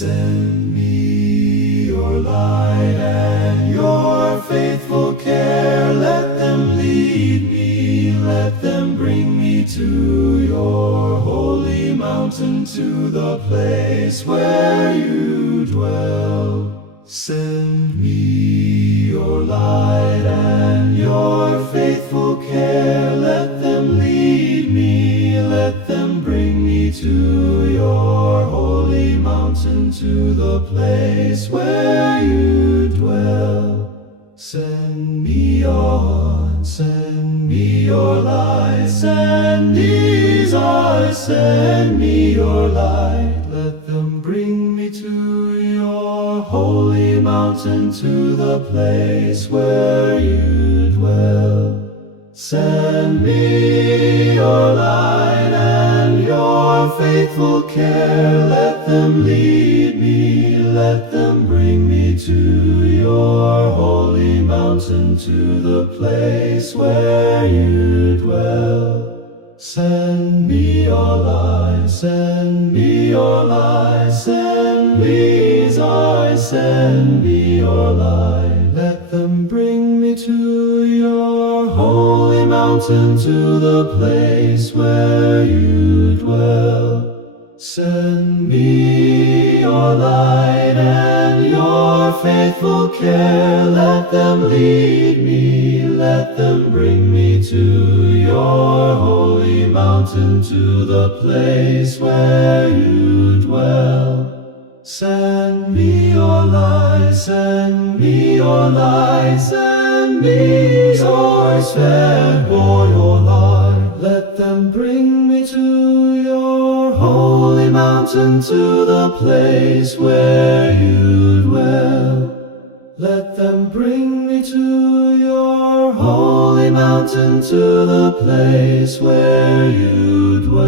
Send me your light and your faithful care. Let them lead me, let them bring me to your holy mountain, to the place where you dwell. Send me your light and your faithful care. Let them lead me, let them bring me to your holy mountain, to the place where you dwell. Send me on, send me your light, send these eyes, send me your light. Let them bring me to your holy mountain, to the place where you dwell. Send me your light and your faithful care. Let them lead me, let them bring me to your holy mountain, to the place where you dwell. Send me your light, send me your light, send these eyes, send me your light. Let them bring me to your holy mountain, to the place where you dwell. Send me your light and your faithful care. Let them lead me, let them bring me to your holy mountain, to the place where you dwell. Send me your light, send me your light, send me your send for your light. Let them bring me to your holy mountain, to the place where you dwell. Let them bring me to your holy mountain, to the place where you dwell.